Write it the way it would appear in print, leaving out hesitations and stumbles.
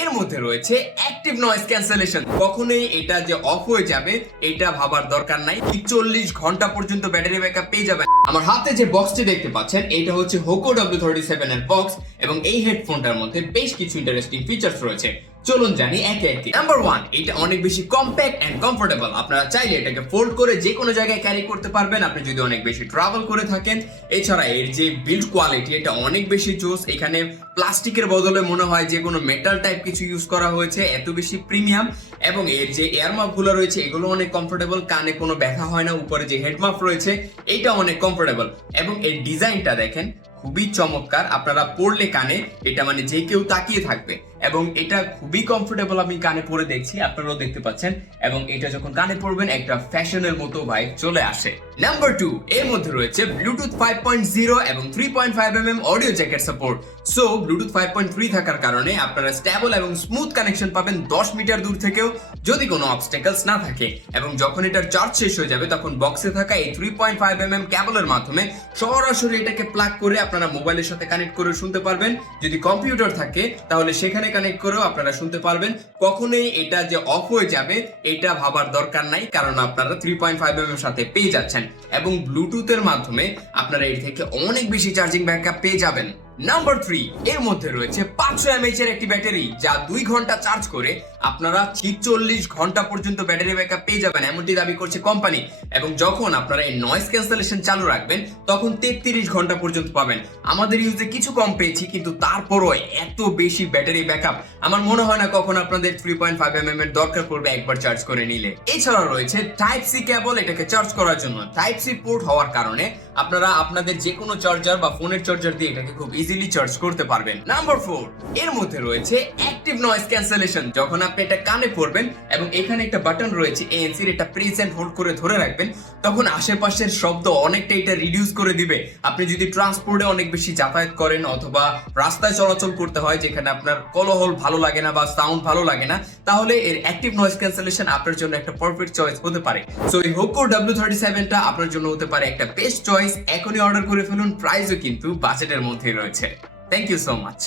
এর মধ্যে রয়েছে অ্যাক্টিভ নয়েজ ক্যান্সেলেশন। কখনোই এটা যে অফ হয়ে যাবে এটা ভাবার দরকার নাই, 40 ঘন্টা পর্যন্ত ব্যাটারি ব্যাকআপ পেয়ে যাবেন। আমার হাতে যে বক্সটি দেখতে পাচ্ছেন এটা হচ্ছে Hoco W37 এর বক্স এবং এই হেডফোনটার মধ্যে বেশ কিছু ইন্টারেস্টিং ফিচার্স রয়েছে। চলুন জানি একে একে। নাম্বার 1, এটা অনেক বেশি কম্প্যাক্ট এন্ড কমফোর্টেবল। আপনারা চাইলে এটাকে ফোল্ড করে যে কোনো জায়গায় ক্যারি করতে পারবেন আপনি যদি অনেক বেশি ট্রাভেল করে থাকেন। এছাড়া এর যে বিল্ড কোয়ালিটি এটা অনেক বেশি জোস। এখানে প্লাস্টিকের বদলে মনে হয় যে কোনো মেটাল টাইপ কিছু ইউজ করা হয়েছে, এত বেশি প্রিমিয়াম। এবং এর যে এয়ার মাফ গুলো রয়েছে এগুলো অনেক কমফোর্টেবল, কানে কোনো ব্যথা হয় না। উপরে যে হেড মাফ রয়েছে এটা অনেক কমফোর্টেবল এবং এর ডিজাইনটা দেখেন খুবই চমৎকার। আপনারা পরলে কানে এটা মানে যে কেউ তাকিয়ে থাকবে এবং এটা খুবই কমফোর্টেবল। আমি কানে পরে দেখছি, আপনারাও দেখতে পাচ্ছেন। এবং এটা যখন কানে পরবেন একটা ফ্যাশনের মতো ভাইব চলে আসে। নাম্বার 2, এর মধ্যে রয়েছে ব্লুটুথ 5.0 এবং 3.5mm audio jacket support. So Bluetooth 5.3 থাকার কারণে আপনারা স্টেবল এবং স্মুথ কানেকশন পাবেন 10 মিটার দূর থেকেও যদি কোনো অবস্টাকলস না থাকে। এবং যখন এটার চার্জ শেষ হয়ে যাবে তখন বক্সে থাকা এই 3.5mm কেবলের মাধ্যমে সরাসরি এটাকে প্লাগ করে আপনারা মোবাইলের সাথে কানেক্ট করে শুনতে পারবেন। যদি কম্পিউটার থাকে তাহলে সেখানে কানেক্ট করেও আপনারা শুনতে পারবেন। কখনোই এটা যে অফ হয়ে যাবে এটা ভাবার দরকার নাই, কারণ আপনারা 3.5mm এর সাথে পেয়ে যাচ্ছেন এবং ব্লুটুথের মাধ্যমে আপনারা এর থেকে অনেক বেশি চার্জিং ব্যাকআপ পেয়ে যাবেন। নাম্বার 3, এর মধ্যে রয়েছে 500 mAh এর একটি ব্যাটারি যা 2 ঘন্টা চার্জ করে আপনারা 40 ঘন্টা পর্যন্ত ব্যাটারি ব্যাকআপ পেয়ে যাবেন এমনটি দাবি করছে কোম্পানি। এবং যখন আপনারা এই নয়েজ ক্যান্সেলেশন চালু রাখবেন তখন 33 ঘন্টা পর্যন্ত পাবেন। আমাদের ইউজে কিছু কম পেয়েছি কিন্তু তারপরও এত বেশি ব্যাটারি ব্যাকআপ আমার মনে হয় না কখন আপনাদের 3.5mm এর দরকার পড়বে একবার চার্জ করে নিলে। এছাড়া রয়েছে টাইপ সি কেবল এটাকে চার্জ করার জন্য। টাইপ সি পোর্ট হওয়ার কারণে আপনারা আপনাদের যে কোনো চার্জার বা ফোনের চার্জার দিয়ে এটাকে খুব ইজিলি চার্জ করতে পারবেন। নাম্বার 4, এর মধ্যে রয়েছে অ্যাক্টিভ নয়েজ ক্যান্সেলেশন। যখন আপনি এটা কানে পরবেন এবং এখানে একটা বাটন রয়েছে ANC এর, এটা প্রেস এন্ড হোল্ড করে ধরে রাখবেন তখন আশেপাশের শব্দ অনেকটা এটা রিডিউস করে দিবে। আপনি যদি ট্রান্সপোর্টে অনেক বেশি যাতায়াত করেন অথবা রাস্তায় চলাচল করতে হয় যেখানে আপনার কোলাহল ভালো লাগে না বা সাউন্ড ভালো লাগে না, তাহলে এর অ্যাক্টিভ নয়েজ ক্যান্সেলেশন আপনার জন্য একটা পারফেক্ট চয়েস হতে পারে। সো এই Hoco W37 টা আপনার জন্য হতে পারে একটা বেস্ট চয়েস। এখনই অর্ডার করে ফেলুন, প্রাইসও কিন্তু বাজেটের মধ্যেই রয়েছে। Thank you so much.